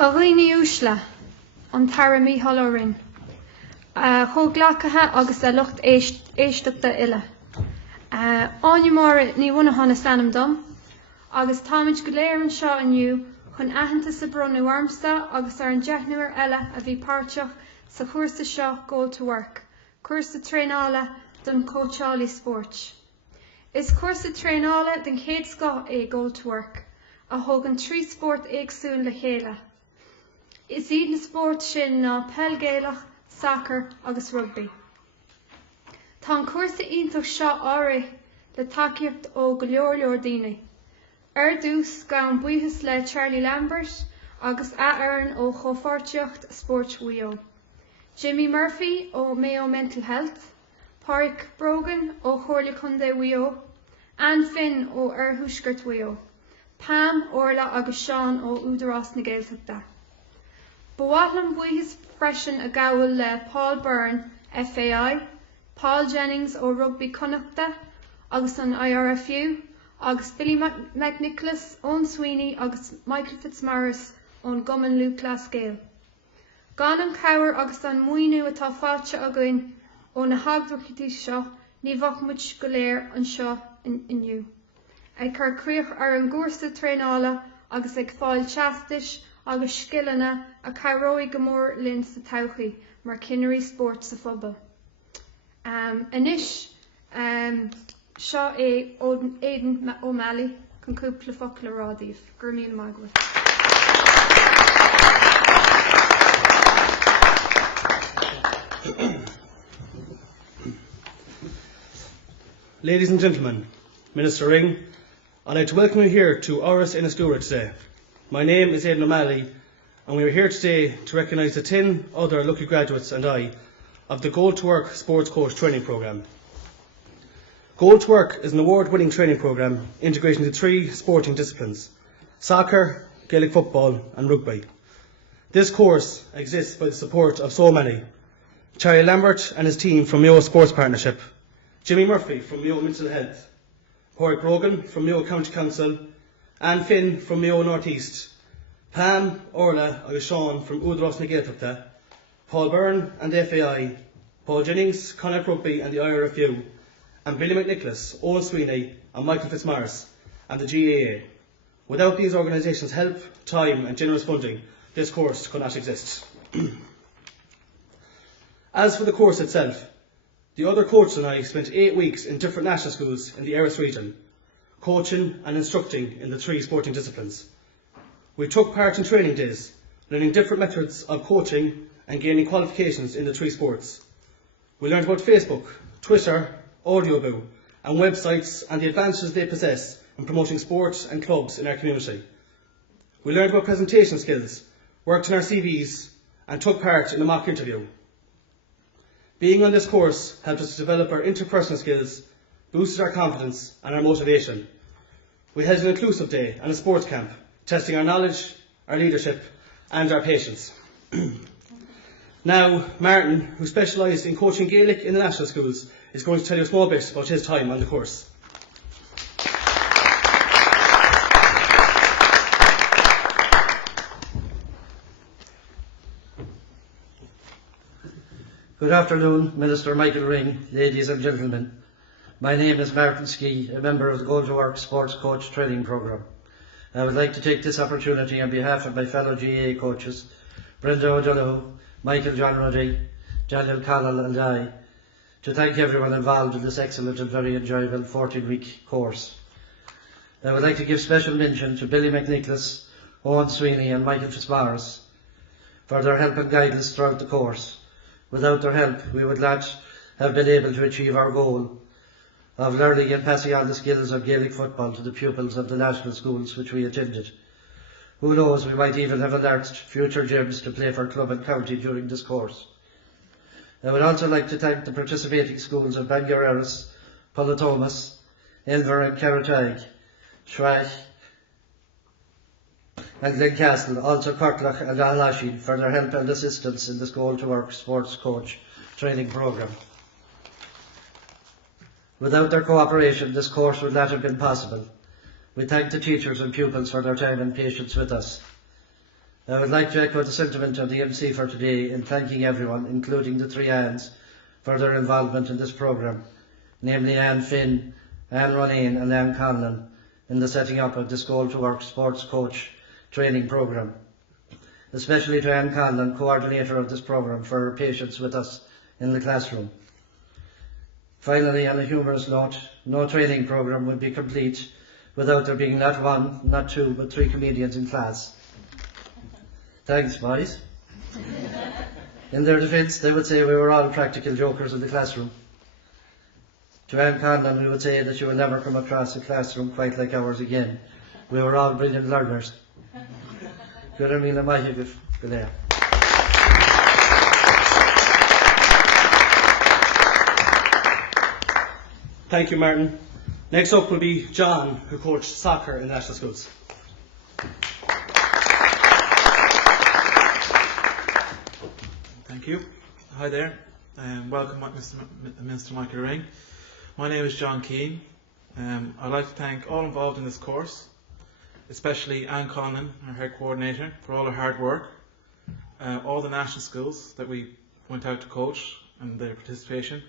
A roiní úsla an tara mícheál orin. Chóghlacatha agus a lucht éisteachta ile. Áinmóra ní bhuna hána stanam dom, agus táid go léir an seo aniu chun aitheanta sa bronnú armsta agus ar an deithniúir eile a bhí páirteach sa chuirsa seo Goal to Work, cuirsa tréála don Coachálí Sport. Is cuirsa tréála den chéad sco é Goal to Work, a thógan 3 sport éagsúil le chéile. Is iad na sport sin ná peilgéalach, soccer agus rugby. Tá an cuirsa iontas seo áirithe le takeíocht ó go leor daoine. Ar dús gan buíochas le Charlie Lambert agus aarn ó chomhpháirteocht sport Weddiong. Jimmy Murphy ó Mayo Mental Health, Pádraig Brogan ó Chorla Chundé Weddiong, Anne Finn ó Thuaisceart Weddiong, Pam Orla agus Sean ó Údarás na Gaeltachta. Bhuaithlim buíochas freisin a gabhfuil le Paul Byrne, FAI, Paul Jennings ó Rugby Connacht agus an IRFU, agus Billy McNicholas ón Sweeney agus Michael Fitzmaurice ón Gumman Lucas Gael. Gan an cabhar agus an muoinú atá fáilte againn ó na hagdrochtaí seo, ní bhachmuid go léir an seo inniu. Ag chur críoch ar an gúrsa tréála agus ag fáil teastais agus scileanna a cabhróidh go mór linn sa todhchaí mar cineirí sport sa phobal. Inis, seo é Aidan O'Malley chun cúpla focail rádaíomh. Gur míle maith. Ladies and gentlemen, Minister Ring, I'd like to welcome you here to Áras Inistúra today. My name is Aidan O'Malley, and we are here today to recognise the 10 other lucky graduates and I of the Goal to Work Sports Coach Training Programme. Goal to Work is an award-winning training programme integrating the 3 sporting disciplines: soccer, Gaelic football and rugby. This course exists by the support of so many: Charlie Lambert and his team from Mayo Sports Partnership, Jimmy Murphy from Mayo Mental Health, Pádraig Brogan from Mayo County Council, Anne Finn from Mayo North East, Pam, Orla agus Sean from Údarás na Gaeltachta, Paul Byrne and the FAI, Paul Jennings, Connacht Rugby and the IRFU, and Billy McNicholas, Owen Sweeney and Michael Fitzmaurice and the GAA. Without these organisations' help, time and generous funding, this course could not exist. As for the course itself, the other coaches and I spent 8 weeks in different national schools in the Erris region, coaching and instructing in the 3 sporting disciplines. We took part in training days, learning different methods of coaching and gaining qualifications in the 3 sports. We learned about Facebook, Twitter, Audioboo and websites and the advantages they possess in promoting sports and clubs in our community. We learned about presentation skills, worked on our CVs and took part in a mock interview. Being on this course helped us to develop our interpersonal skills, boosted our confidence and our motivation. We held an inclusive day and a sports camp, testing our knowledge, our leadership and our patience. Now, Martin, who specialised in coaching Gaelic in the national schools, is going to tell you a small bit about his time on the course. Good afternoon, Minister Michael Ring, ladies and gentlemen. My name is Martin Ski, a member of the Goal to Work Sports Coach Training Programme. I would like to take this opportunity on behalf of my fellow GAA coaches, Brenda O'Donoghue, Michael John Ruddy, Daniel Connell and I, to thank everyone involved in this excellent and very enjoyable 14-week course. I would like to give special mention to Billy McNicholas, Owen Sweeney and Michael Fitzmaurice for their help and guidance throughout the course. Without their help, we would not have been able to achieve our goal of learning and passing on the skills of Gaelic football to the pupils of the national schools which we attended. Who knows, we might even have unearthed future gems to play for club and county during this course. I would also like to thank the participating schools of Bangor Erris, Pullatomas, Elver and Carrotag, Shrach and Glencastle, also Cortlach and Alashin for their help and assistance in this Goal to Work Sports Coach Training Programme. Without their cooperation, this course would not have been possible. We thank the teachers and pupils for their time and patience with us. I would like to echo the sentiment of the MC for today in thanking everyone, including the three Anns, for their involvement in this programme, namely Anne Finn, Anne Ronayne and Anne Conlon, in the setting up of this Goal to Work sports coach training programme. Especially to Anne Conlon, coordinator of this programme, for her patience with us in the classroom. Finally, on a humorous note, no training programme would be complete without there being not one, not two, but three comedians in class. Thanks, boys. In their defence, they would say we were all practical jokers in the classroom. To Anne Conlon, we would say that you will never come across a classroom quite like ours again. We were all brilliant learners. Thank you, Martin. Next up will be John, who coached soccer in national schools. Thank you. Hi there, and welcome, Minister Michael Ring. My name is John Keane. I'd like to thank all involved in this course, especially Anne Conlon, our head coordinator, for all her hard work, all the national schools that we went out to coach and their participation,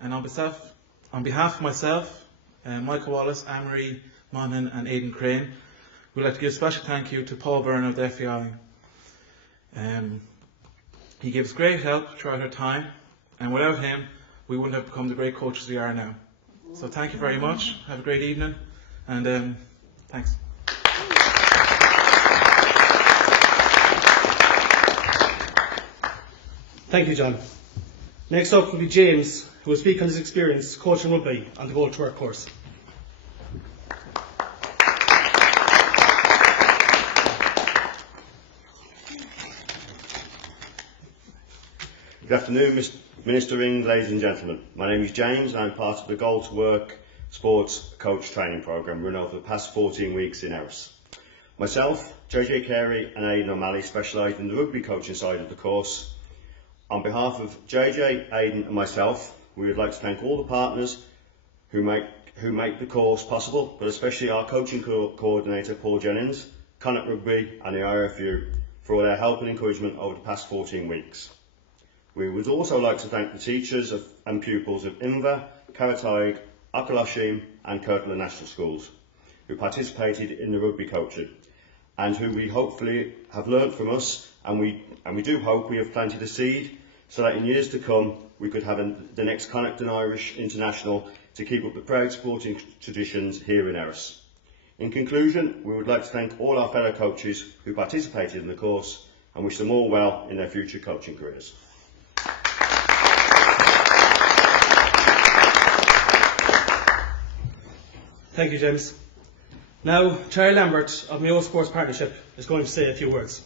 and on behalf of myself, Michael Wallace, Anne-Marie Monaghan and Aidan Crane, we'd like to give a special thank you to Paul Byrne of the FEI. He gave us great help throughout our time, and without him we wouldn't have become the great coaches we are now. So thank you very much, have a great evening, and thanks. Thank you, John. Next up will be James, who will speak on his experience coaching rugby on the Goal to Work course. Good afternoon, Minister Ring, ladies and gentlemen. My name is James and I'm part of the Goal to Work sports coach training programme run over the past 14 weeks in Erris. Myself, JJ Carey and Aidan O'Malley specialise in the rugby coaching side of the course. On behalf of JJ, Aidan and myself, we would like to thank all the partners who make the course possible, but especially our coaching coordinator Paul Jennings, Connacht Rugby and the IRFU for all their help and encouragement over the past 14 weeks. We would also like to thank the teachers and pupils of Inver, Carrotide, Auchterlosham and Kirtland National Schools who participated in the rugby coaching and who we hopefully have learnt from us, and we do hope we have planted a seed so that in years to come we could have the next Connacht and Irish International to keep up the proud sporting traditions here in Erris. In conclusion, we would like to thank all our fellow coaches who participated in the course and wish them all well in their future coaching careers. Thank you, James. Now, Charlie Lambert of Mayo Sports Partnership is going to say a few words.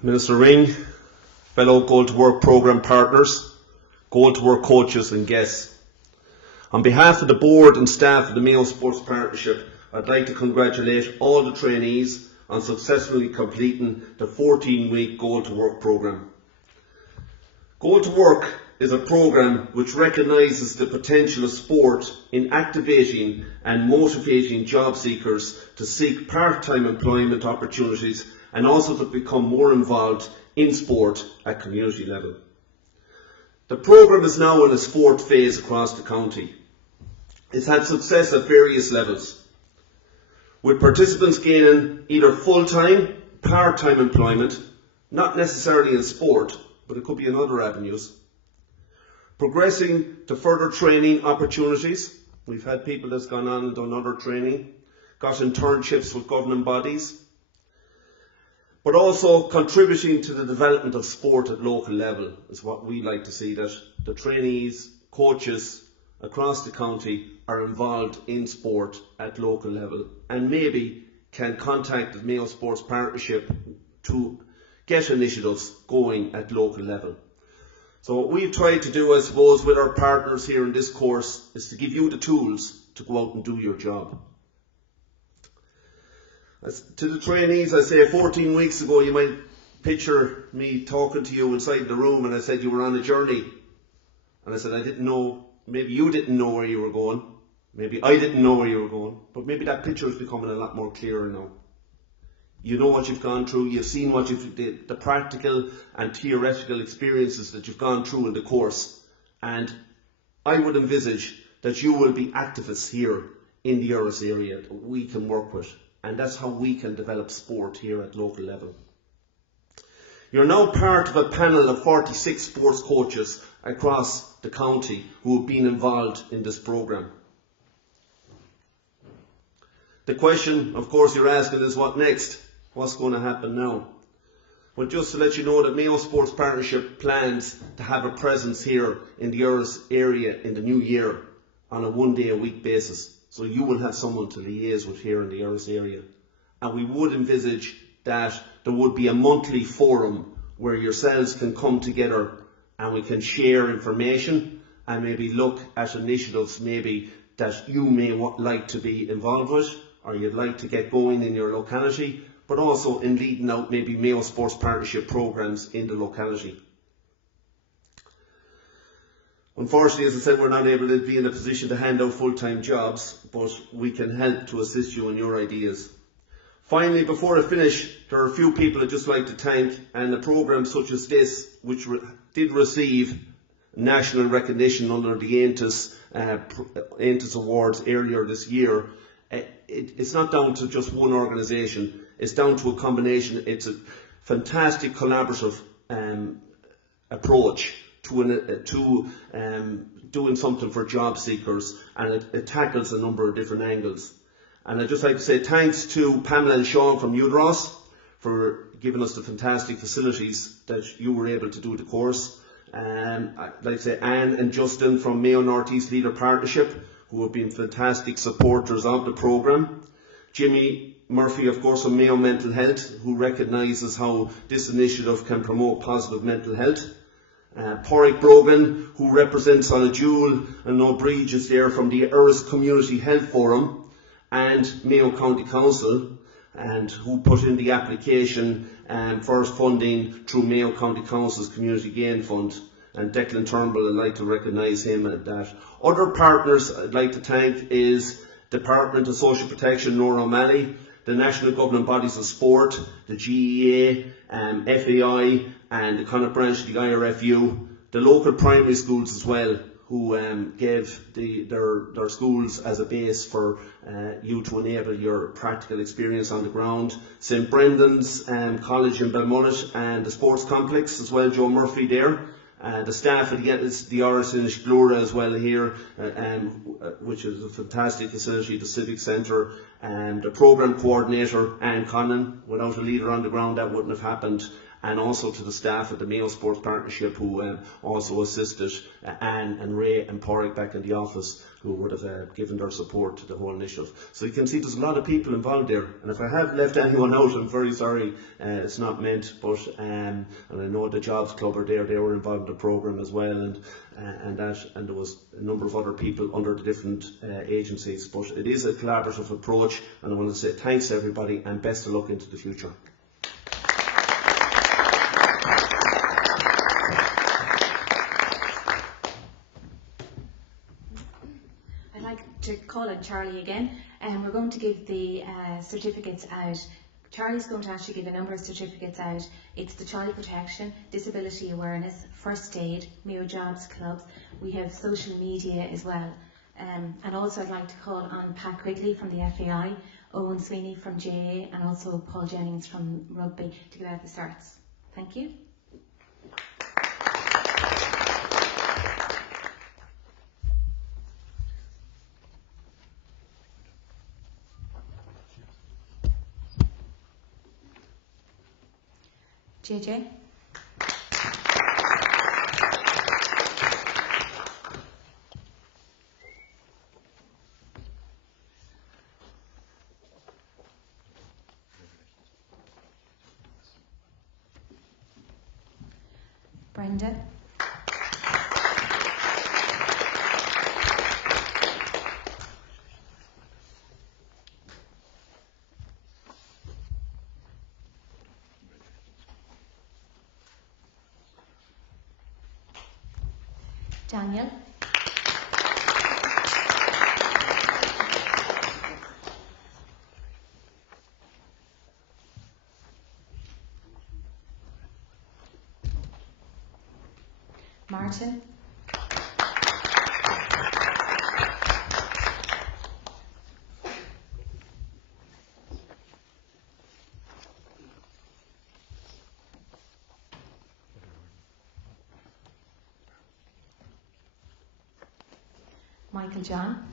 Minister Ring, fellow Goal to Work programme partners, Goal to Work coaches and guests. On behalf of the board and staff of the Mayo Sports Partnership, I'd like to congratulate all the trainees on successfully completing the 14-week Goal to Work programme. Goal to Work is a programme which recognises the potential of sport in activating and motivating job seekers to seek part-time employment opportunities and also to become more involved in sport at community level. The programme is now in its fourth phase across the county. It's had success at various levels, with participants gaining either full-time, part-time employment, not necessarily in sport, but it could be in other avenues. Progressing to further training opportunities. We've had people that's gone on and done other training, got internships with governing bodies, but also contributing to the development of sport at local level is what we like to see, that the trainees, coaches across the county are involved in sport at local level and maybe can contact the Mayo Sports Partnership to get initiatives going at local level. So what we've tried to do, I suppose, with our partners here in this course is to give you the tools to go out and do your job. To the trainees, I say 14 weeks ago you might picture me talking to you inside the room and I said you were on a journey. And I said I didn't know maybe you didn't know where you were going, maybe I didn't know where you were going, but maybe that picture is becoming a lot more clearer now. You know what you've gone through, you've seen what the practical and theoretical experiences that you've gone through in the course, and I would envisage that you will be activists here in the Irish area that we can work with, and that's how we can develop sport here at local level. You're now part of a panel of 46 sports coaches across the county who have been involved in this programme. The question, of course, you're asking is what next? What's going to happen now? Well, just to let you know that Mayo Sports Partnership plans to have a presence here in the Irish area in the new year on a one-day-a-week basis. So you will have someone to liaise with here in the Irish area. And we would envisage that there would be a monthly forum where yourselves can come together and we can share information and maybe look at initiatives maybe that you may like to be involved with or you'd like to get going in your locality, but also in leading out maybe Mayo Sports Partnership programmes in the locality. Unfortunately, as I said, we're not able to be in a position to hand out full-time jobs, but we can help to assist you in your ideas. Finally, before I finish, there are a few people I'd just like to thank, and a programme such as this, which did receive national recognition under the AINTIS Awards earlier this year. It's not down to just one organisation, it's down to a combination. It's a fantastic collaborative approach to doing something for job seekers, and it tackles a number of different angles. And I'd just like to say thanks to Pamela and Sean from Udros for giving us the fantastic facilities that you were able to do the course. And I'd like to say Anne and Justin from Mayo North East Leader Partnership, who have been fantastic supporters of the programme. Jimmy Murphy, of course, from Mayo Mental Health, who recognises how this initiative can promote positive mental health. Porrick Brogan, who represents on a dual, and no Bridge is there from the Irish Community Health Forum, and Mayo County Council, and who put in the application for funding through Mayo County Council's Community Gain Fund. And Declan Turnbull, I'd like to recognise him at that. Other partners I'd like to thank is Department of Social Protection, Nora O'Malley, the National Governing Bodies of Sport, the GEA, FAI, and the Connacht branch of the IRFU, the local primary schools as well, who gave their schools as a base for you to enable your practical experience on the ground. St Brendan's College in Belmullet and the sports complex as well, Joe Murphy there. The staff at the Irish in Glura as well here, which is a fantastic facility, the Civic Centre, and the programme coordinator, Anne Connon. Without a leader on the ground, that wouldn't have happened. And also to the staff at the Mayo Sports Partnership, who also assisted Anne and Ray and Porrick back in the office, who would have given their support to the whole initiative. So you can see there's a lot of people involved there, and if I have left anyone out, I'm very sorry. It's not meant, but and I know the Jobs Club are there; they were involved in the programme as well, and there was a number of other people under the different agencies. But it is a collaborative approach, and I want to say thanks to everybody and best of luck into the future. To call on Charlie again, and we're going to give the certificates out. Charlie's going to actually give a number of certificates out. It's the Child Protection, Disability Awareness, First Aid, Mayo Jobs Clubs. We have social media as well. And also I'd like to call on Pat Quigley from the FAI, Owen Sweeney from JA, and also Paul Jennings from Rugby to give out the certs. Thank you. JJ. Brenda. Daniel. Martin. Michael John.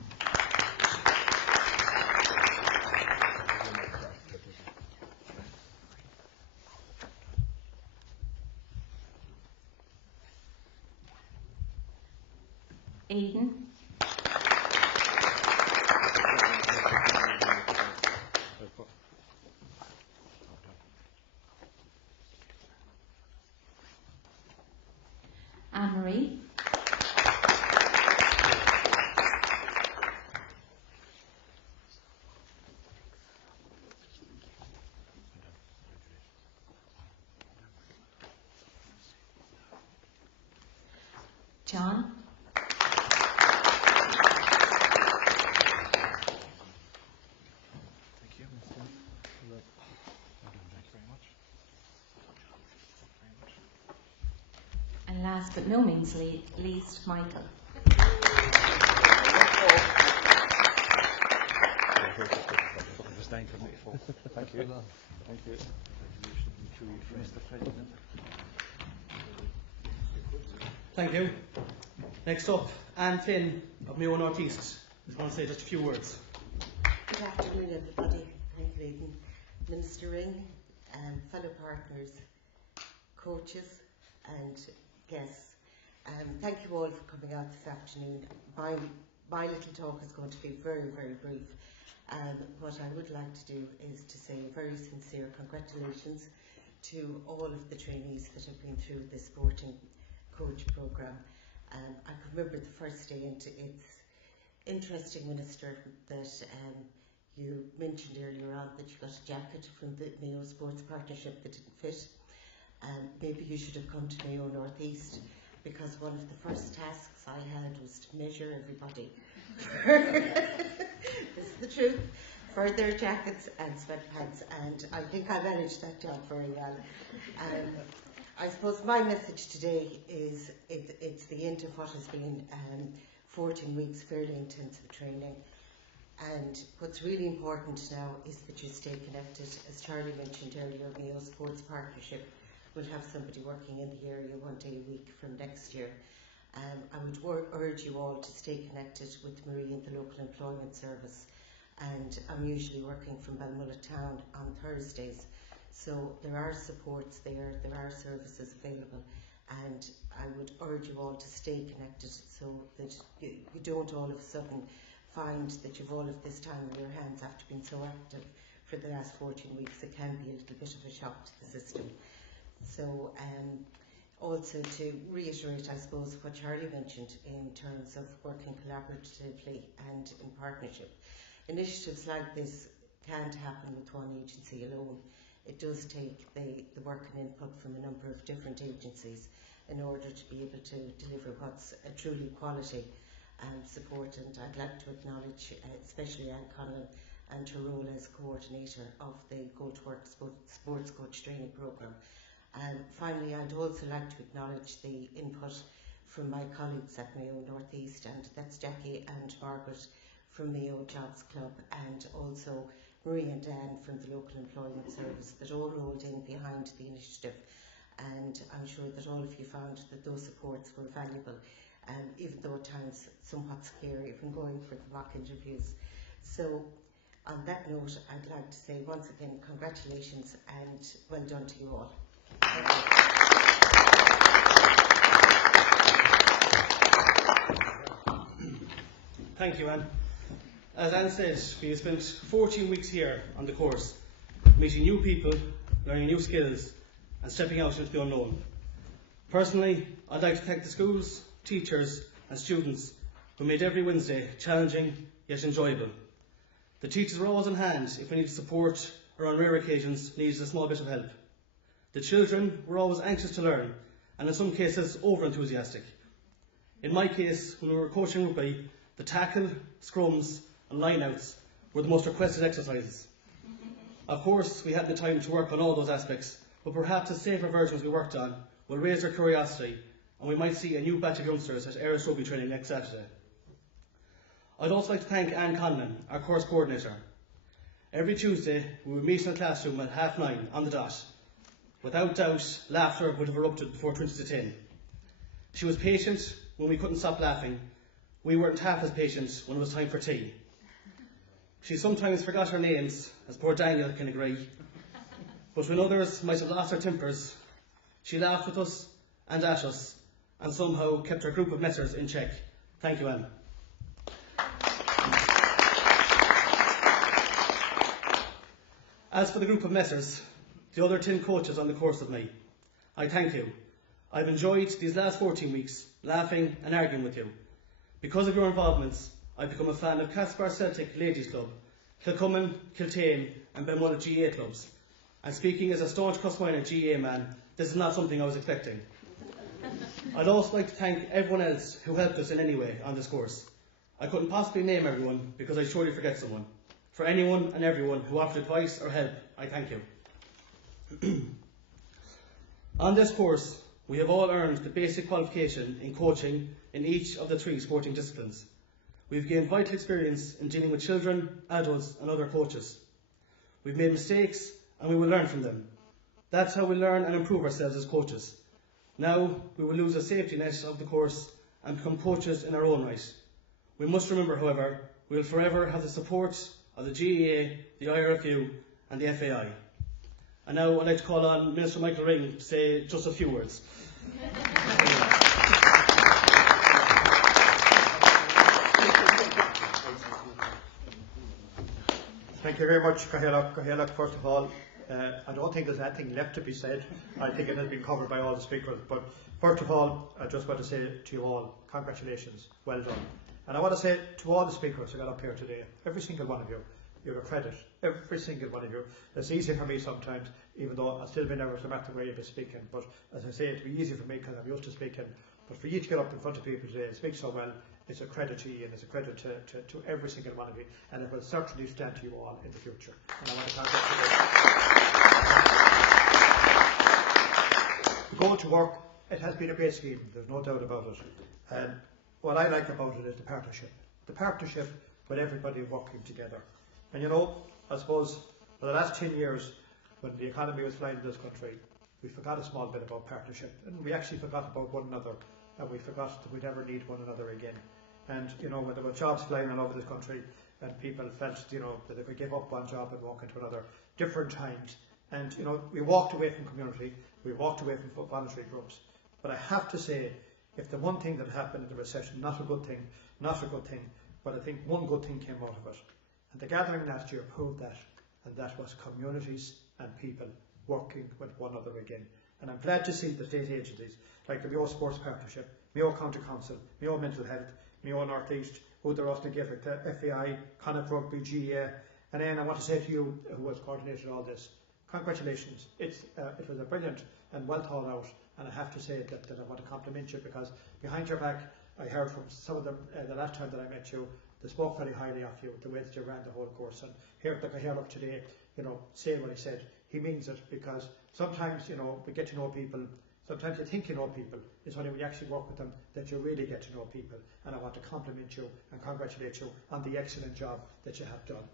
Aidan. Anne-Marie. John. Thank you. Thank you very much. And last but no means least, Michael. Thank you. Thank you. Thank you. Next up, Anne Finn of Mayo North East is going to say just a few words. Good afternoon, everybody. Thank you, Aidan. Minister Ring, fellow partners, coaches and guests. Thank you all for coming out this afternoon. My little talk is going to be very, very brief. What I would like to do is to say very sincere congratulations to all of the trainees that have been through the sporting coach programme. I can remember the first day, and it's interesting, Minister, that you mentioned earlier on that you got a jacket from the Mayo Sports Partnership that didn't fit. Maybe you should have come to Mayo North East, because one of the first tasks I had was to measure everybody. This is the truth. For their jackets and sweatpants, and I think I managed that job very well. I suppose my message today is it's the end of what has been 14 weeks fairly intensive training, and what's really important now is that you stay connected. As Charlie mentioned earlier, Mayo Sports Partnership will have somebody working in the area 1 day a week from next year. I would urge you all to stay connected with Marie and the local employment service, and I'm usually working from Belmullet town on Thursdays, so there are supports there are services available, and I would urge you all to stay connected so that you don't all of a sudden find that you've all of this time in your hands after being so active for the last 14 weeks. It can be a little bit of a shock to the system. So also to reiterate, I suppose, what Charlie mentioned in terms of working collaboratively and in partnership. Initiatives like this can't happen with one agency alone. It does take the work and input from a number of different agencies in order to be able to deliver what's a truly quality support. And I'd like to acknowledge especially Anne Conlon and her role as coordinator of the Go to Work Sports Coach Training Programme. Finally, I'd also like to acknowledge the input from my colleagues at Mayo North East, and that's Jackie and Margaret from Mayo Jobs Club, and also Marie and Dan from the local employment service, that all rolled in behind the initiative. And I'm sure that all of you found that those supports were valuable, even though at times somewhat scary when going for the mock interviews. So on that note, I'd like to say once again congratulations and well done to you all. Thank you, Anne. As Anne said, we have spent 14 weeks here on the course, meeting new people, learning new skills, and stepping out into the unknown. Personally, I'd like to thank the schools, teachers, and students who made every Wednesday challenging yet enjoyable. The teachers were always on hand if we needed support, or on rare occasions needed a small bit of help. The children were always anxious to learn, and in some cases over-enthusiastic. In my case, when we were coaching rugby, the tackle, scrums and line-outs were the most requested exercises. Of course, we hadn't the time to work on all those aspects, but perhaps the safer versions we worked on will raise their curiosity and we might see a new batch of youngsters at Eris Rugby training next Saturday. I'd also like to thank Anne Conlon, our course coordinator. Every Tuesday we would meet in the classroom at 9:30 on the dot. Without doubt, laughter would have erupted before 20 to 10. She was patient when we couldn't stop laughing. We weren't half as patient when it was time for tea. She sometimes forgot her names, as poor Daniel can agree. But when others might have lost their tempers, she laughed with us and at us, and somehow kept her group of messers in check. Thank you, Anne. As for the group of messers, the other 10 coaches on the course with me, I thank you. I've enjoyed these last 14 weeks, laughing and arguing with you. Because of your involvements, I've become a fan of Caspar Celtic Ladies Club, Kilcummin, Kiltane and Belmullet GA clubs. And speaking as a staunch Crossminer GA man, this is not something I was expecting. I'd also like to thank everyone else who helped us in any way on this course. I couldn't possibly name everyone because I'd surely forget someone. For anyone and everyone who offered advice or help, I thank you. On this course, we have all earned the basic qualification in coaching in each of the 3 sporting disciplines. We've gained vital experience in dealing with children, adults and other coaches. We've made mistakes and we will learn from them. That's how we learn and improve ourselves as coaches. Now we will lose the safety net of the course and become coaches in our own right. We must remember, however, we will forever have the support of the GEA, the IRFU and the FAI. And now I'd like to call on Minister Michael Ring to say just a few words. Thank you very much, Cahill. First of all, I don't think there's anything left to be said. I think it has been covered by all the speakers. But first of all, I just want to say to you all, congratulations, well done. And I want to say to all the speakers who got up here today, every single one of you, you're a credit, every single one of you. It's easy for me sometimes, even though I'll still be nervous no matter where you'll be speaking. But as I say, it'll be easy for me because I'm used to speaking. But for you to get up in front of people today and speak so well, it's a credit to you and it's a credit to every single one of you. And it will certainly stand to you all in the future. And I want to congratulate you. Go to work, it has been a great scheme, there's no doubt about it. And what I like about it is the partnership. The partnership with everybody working together. And you know, I suppose for the last 10 years, when the economy was flying in this country, we forgot a small bit about partnership. And we actually forgot about one another. And we forgot that we'd ever need one another again. And you know, when there were jobs flying all over this country, and people felt, you know, that they could give up one job and walk into another, different times. And you know, we walked away from community, we walked away from voluntary groups. But I have to say, if the one thing that happened in the recession, not a good thing, but I think one good thing came out of it. And the gathering last year proved that, and that was communities and people working with one another again. And I'm glad to see the state agencies, like the Mayo Sports Partnership, Mayo County Council, Mayo Mental Health, Mayo North East, Uther Austin Gifford, FAI, Connacht Rugby, GEA. And then I want to say to you, who has coordinated all this, congratulations. It was a brilliant and well thought out, and I have to say that I want to compliment you, because behind your back, I heard from some of them the last time that I met you, they spoke very highly of you, the way that you ran the whole course. And here at the Cahill today, you know, saying what he said, he means it, because sometimes, you know, we get to know people, sometimes you think you know people, it's only when you actually work with them that you really get to know people. And I want to compliment you and congratulate you on the excellent job that you have done.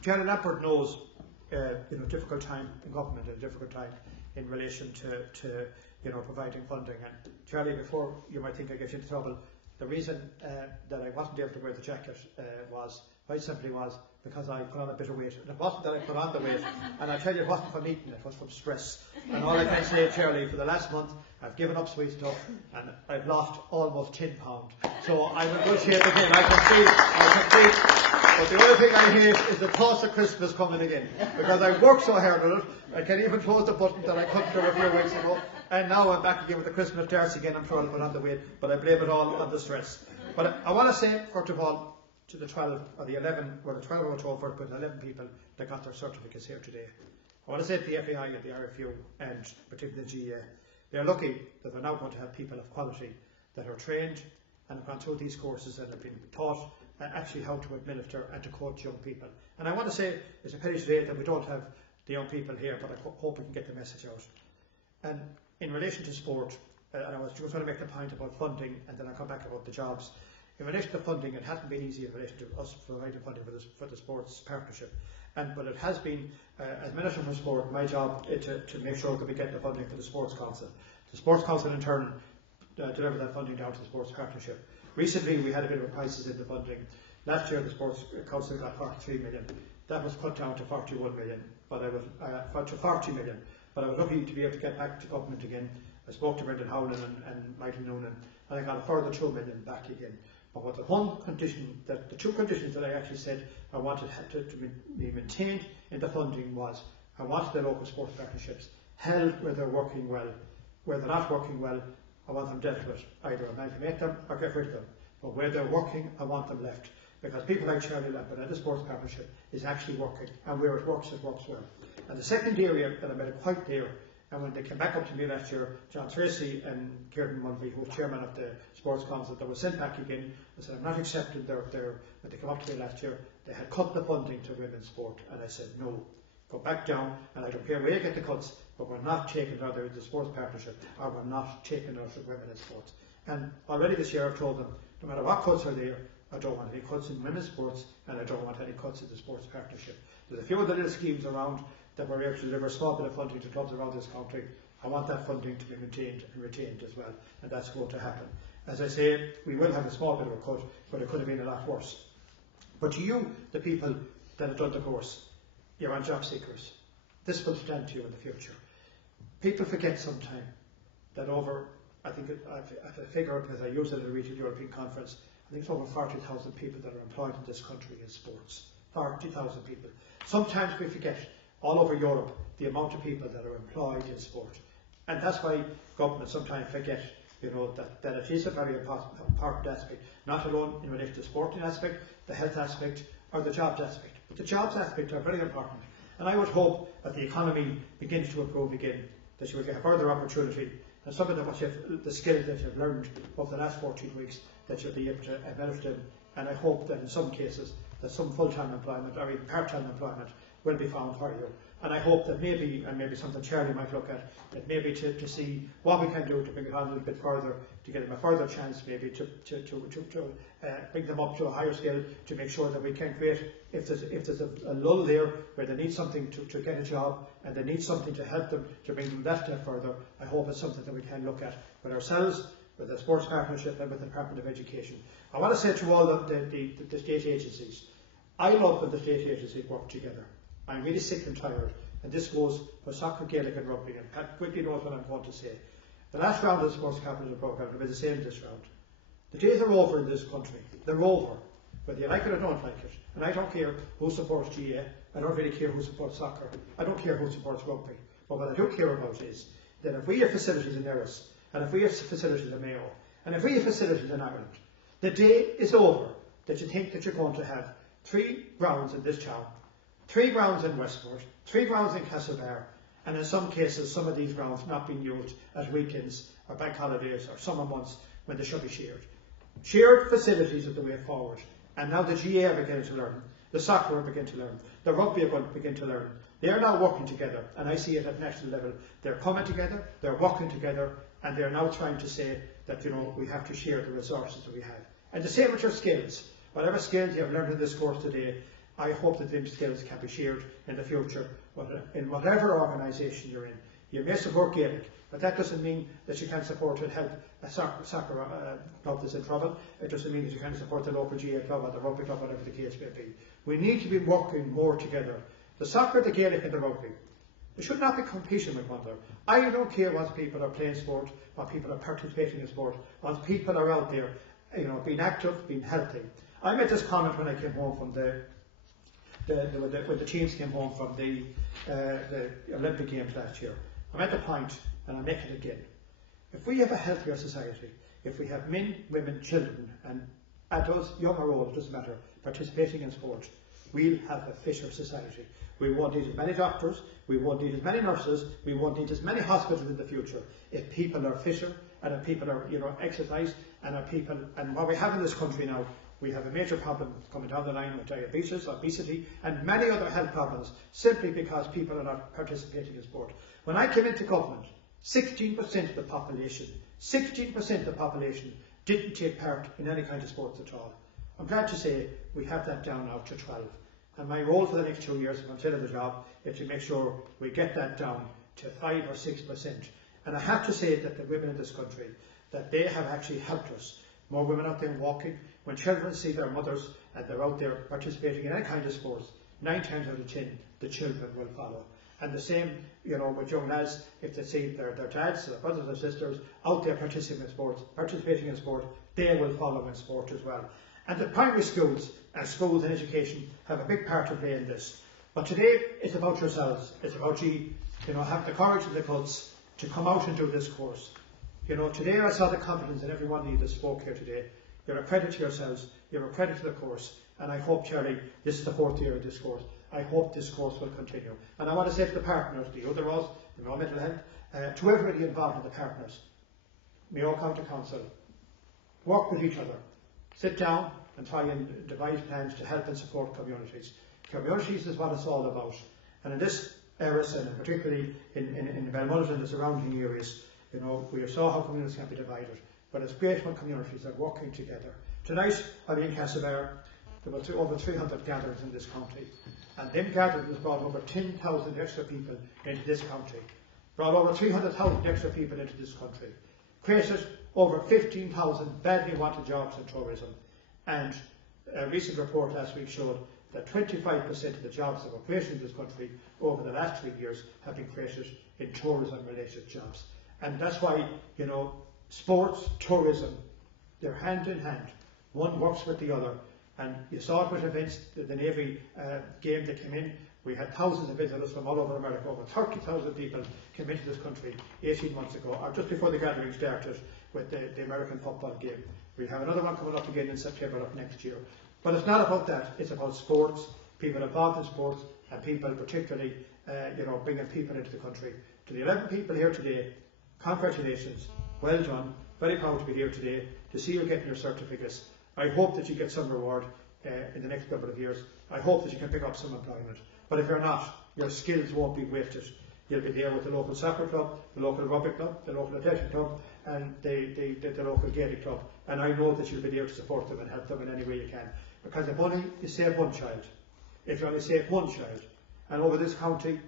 Jerry Lampard knows, difficult time in government, a difficult time in relation to providing funding. And Charlie, before you might think I get you into trouble, the reason that I wasn't able to wear the jacket was quite simply because I put on a bit of weight. And it wasn't that I put on the weight, and I tell you, it wasn't from eating, it was from stress. And all I can say, Charlie, for the last month, I've given up sweet stuff, and I've lost almost 10 pounds. So I'm in good shape again. I can see. But the only thing I hate is the thoughts of Christmas coming again, because I've worked so hard on it. I can even close the button that I couldn't do a few weeks ago, and now I'm back again with the Christmas darts again. I'm sure I'll put on the weight, but I blame it all on the stress. But I want to say, first of all, to the 12 or the 11, well, the 12 were over, but 11 people that got their certificates here today. I want to say to the FAI and the RFU, and particularly the GEA, they're lucky that they're now going to have people of quality that are trained and have gone through these courses and have been taught actually how to administer and to coach young people. And I want to say, it's a pity today that we don't have the young people here, but I hope we can get the message out. And in relation to sport, and I was just going to make the point about funding, and then I'll come back about the jobs. In relation to funding, it hasn't been easy in relation to us providing funding for the sports partnership. But it has been, as Minister for Sport, my job to make sure that we get the funding for the Sports Council. The Sports Council in turn deliver that funding down to the Sports Partnership. Recently we had a bit of a crisis in the funding. Last year the Sports Council got 43 million. That was cut down to 41 million, but I was to 40 million. But I was lucky to be able to get back to government again. I spoke to Brendan Howland and Michael Noonan, and I got a further 2 million back again. But what the two conditions that I actually said I wanted to be maintained in the funding was, I wanted the local sports partnerships held where they're working well. Where they're not working well, I want them dealt with. Either amalgamate them or get rid of them. But where they're working, I want them left. Because people like Charlie Lampin and the sports partnership is actually working, and where it works well. And the second area that I made it quite clear, and when they came back up to me last year, John Tracy and Kieran Munley, who was chairman of the Sports Council, that was sent back again, I said, I'm not accepting when they came up to me last year, they had cut the funding to women's sport, and I said, no, go back down, and I don't care where you get the cuts, but we're not taking out of the sports partnership, or we're not taking out of women in sports. And already this year I've told them, no matter what cuts are there, I don't want any cuts in women's sports, and I don't want any cuts in the sports partnership. There's a few other little schemes around that we're able to deliver a small bit of funding to clubs around this country. I want that funding to be maintained and retained as well, and that's going to happen. As I say, we will have a small bit of a cut, but it could have been a lot worse. But to you, the people that have done the course, you're on job seekers. This will stand to you in the future. People forget sometime that I think I've a figure, because I used it at a regional European conference, I think it's over 40,000 people that are employed in this country in sports. 40,000 people. Sometimes we forget, all over Europe, the amount of people that are employed in sport. And that's why governments sometimes forget, that it is a very important aspect, not alone in relation to the sporting aspect, the health aspect, or the jobs aspect. But the jobs aspect are very important. And I would hope that the economy begins to improve again, that you will get further opportunity, and some of the skills that you've learned over the last 14 weeks, that you'll be able to benefit them. And I hope that in some cases, that some full-time employment or even part-time employment will be found for you. And I hope that maybe something Charlie might look at, that maybe to see what we can do to bring it on a little bit further, to give them a further chance maybe to bring them up to a higher scale, to make sure that we can create, if there's a lull there where they need something to get a job and they need something to help them to bring them that step further, I hope it's something that we can look at with ourselves, with the Sports Partnership and with the Department of Education. I want to say to all the state agencies, I love when the state agencies work together. I'm really sick and tired, and this goes for soccer, Gaelic and rugby, and Pat quickly knows what I'm going to say. The last round of the Sports Capital Programme will be the same this round. The days are over in this country. They're over, whether you like it or don't like it. And I don't care who supports GA, I don't really care who supports soccer, I don't care who supports rugby. But what I do care about is that if we have facilities in Erris, and if we have facilities in Mayo, and if we have facilities in Ireland, the day is over that you think that you're going to have 3 grounds in this town, 3 grounds in Westport, 3 grounds in Castlebar, and in some cases some of these grounds not being used at weekends or bank holidays or summer months when they should be shared. Shared facilities are the way forward, and now the GA are beginning to learn, the soccer are beginning to learn, the rugby are going to begin to learn. They are now working together, and I see it at national level. They're coming together, they're working together, and they're now trying to say that we have to share the resources that we have. And the same with your skills. Whatever skills you have learned in this course today, I hope that these skills can be shared in the future, in whatever organisation you're in. You may support Gaelic, but that doesn't mean that you can't support and help a soccer club that's in trouble. It doesn't mean that you can't support the local GA club or the rugby club, whatever the case may be. We need to be working more together. The soccer, the Gaelic and the rugby, they should not be competing with one another. I don't care what people are playing sport, what people are participating in sport, what people are out there, being active, being healthy. I made this comment when I came home from when the teams came home from the Olympic Games last year. I made the point, and I make it again. If we have a healthier society, if we have men, women, children, and adults, young or old, it doesn't matter, participating in sport, we'll have a fitter society. We won't need as many doctors, we won't need as many nurses, we won't need as many hospitals in the future if people are fitter and if people are exercise and what we have in this country now, We have a major problem coming down the line with diabetes, obesity, and many other health problems, simply because people are not participating in sport. When I came into government, 16% of the population, 16% of the population didn't take part in any kind of sports at all. I'm glad to say we have that down now to 12. And my role for the next 2 years, if I'm still in the job, is to make sure we get that down to 5 or 6%. And I have to say that the women in this country, that they have actually helped us. More women out there walking. When children see their mothers and they're out there participating in any kind of sports, 9 times out of 10, the children will follow. And the same, with young lads, if they see their dads, their brothers or sisters out there participating in sport, they will follow in sport as well. And the primary schools and schools and education have a big part to play in this. But today, it's about yourselves. It's about you, have the courage and the guts to come out and do this course. Today I saw the confidence in every one of you that spoke here today. You're a credit to yourselves, you're a credit to the course, and I hope, Charlie, this is the 4th year of this course. I hope this course will continue. And I want to say to the partners, the other ones, mental health, to everybody involved in the partners, Mayo County Council, work with each other. Sit down and try and devise plans to help and support communities. Communities is what it's all about. And in this area, and particularly in Belmullet and the surrounding areas, we saw how communities can be divided. But it's great when communities are working together. Tonight, I'll be in Castlebar. There were over 300 gatherings in this county. And them gatherings brought over 10,000 extra people into this county. Brought over 300,000 extra people into this country. Created over 15,000 badly wanted jobs in tourism. And a recent report last week showed that 25% of the jobs that were created in this country over the last 3 years have been created in tourism-related jobs. And that's why, sports, tourism, they're hand in hand. One works with the other. And you saw it with events, the Navy game that came in. We had thousands of visitors from all over America. Over 30,000 people came into this country 18 months ago, or just before the gathering started with the American football game. We have another one coming up again in September of next year. But it's not about that. It's about sports, people involved in sports, and people particularly, bringing people into the country. To the 11 people here today, congratulations, well done. Very proud to be here today, to see you getting your certificates. I hope that you get some reward in the next couple of years. I hope that you can pick up some employment. But if you're not, your skills won't be wasted. You'll be there with the local soccer club, the local rugby club, the local athletic club, and the local Gaelic club. And I know that you'll be there to support them and help them in any way you can. Because if only you save one child, if you only save one child, and over this country,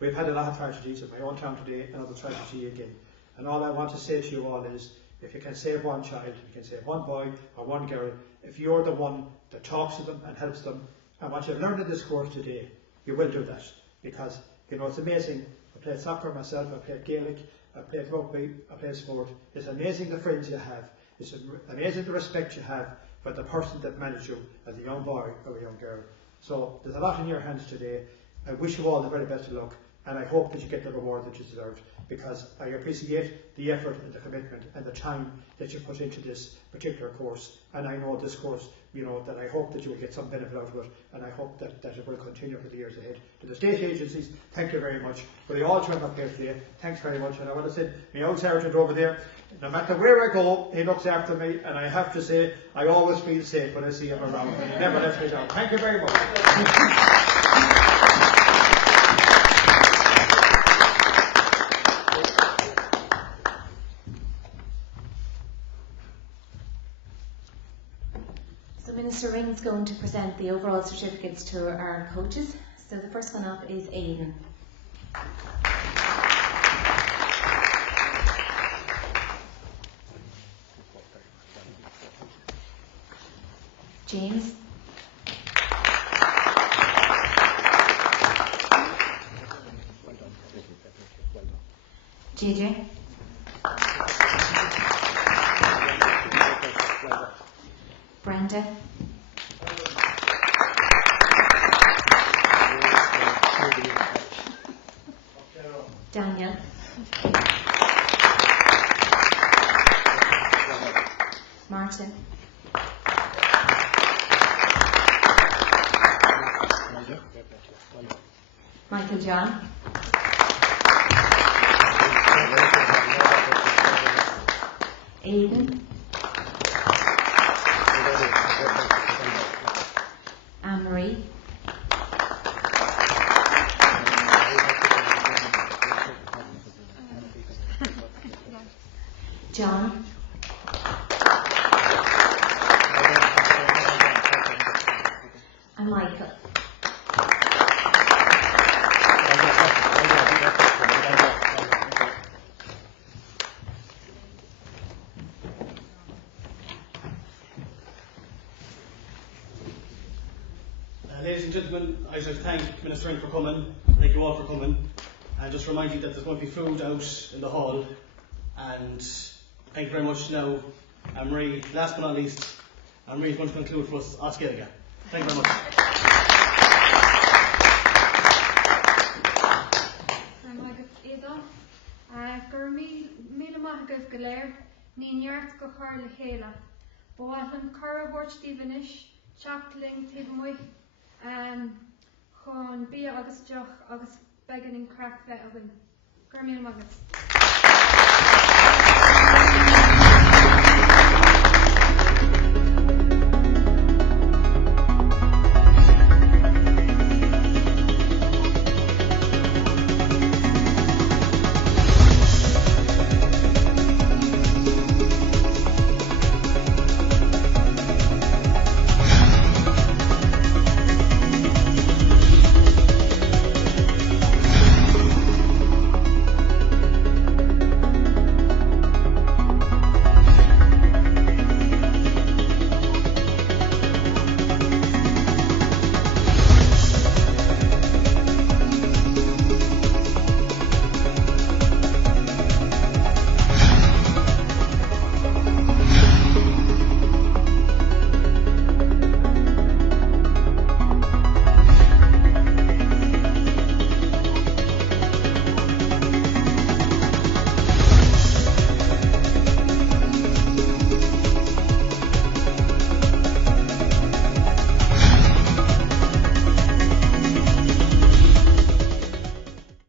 we've had a lot of tragedies in my own town today, another tragedy again. And all I want to say to you all is, if you can save one child, if you can save one boy or one girl, if you're the one that talks to them and helps them, and what you've learned in this course today, you will do that. Because, it's amazing. I played soccer myself, I played Gaelic, I played rugby, I played sport. It's amazing the friends you have. It's amazing the respect you have for the person that managed you as a young boy or a young girl. So there's a lot in your hands today. I wish you all the very best of luck, and I hope that you get the reward that you deserve, because I appreciate the effort and the commitment and the time that you put into this particular course. And I know this course, that I hope that you will get some benefit out of it, and I hope that it will continue for the years ahead. To the state agencies, thank you very much. For the all turned up here today, thanks very much. And I want to say, my old sergeant over there, no matter where I go, he looks after me, and I have to say, I always feel safe when I see him around, and he never lets me down. Thank you very much. So Minister Ring is going to present the overall certificates to our coaches. So the first one up is Aidan. James. JJ. Brenda. Daniel. Martin. Michael John. Aidan. John. And Michael. Ladies and gentlemen, I'd like to thank Minister Ring for coming. Thank you all for coming. And just remind you that there's going to be food out in the hall. And thank you very much now. Marie, last but not least, Marie is going to conclude for us Oscar. Thank you very much. Gur míle maithagah go léir, ní neart go chur le chéile. Bhailim chur bhórt Stephenis, teachling taobh chun bia agus deach agus began in crack bheith a win. Gur míle maithagah.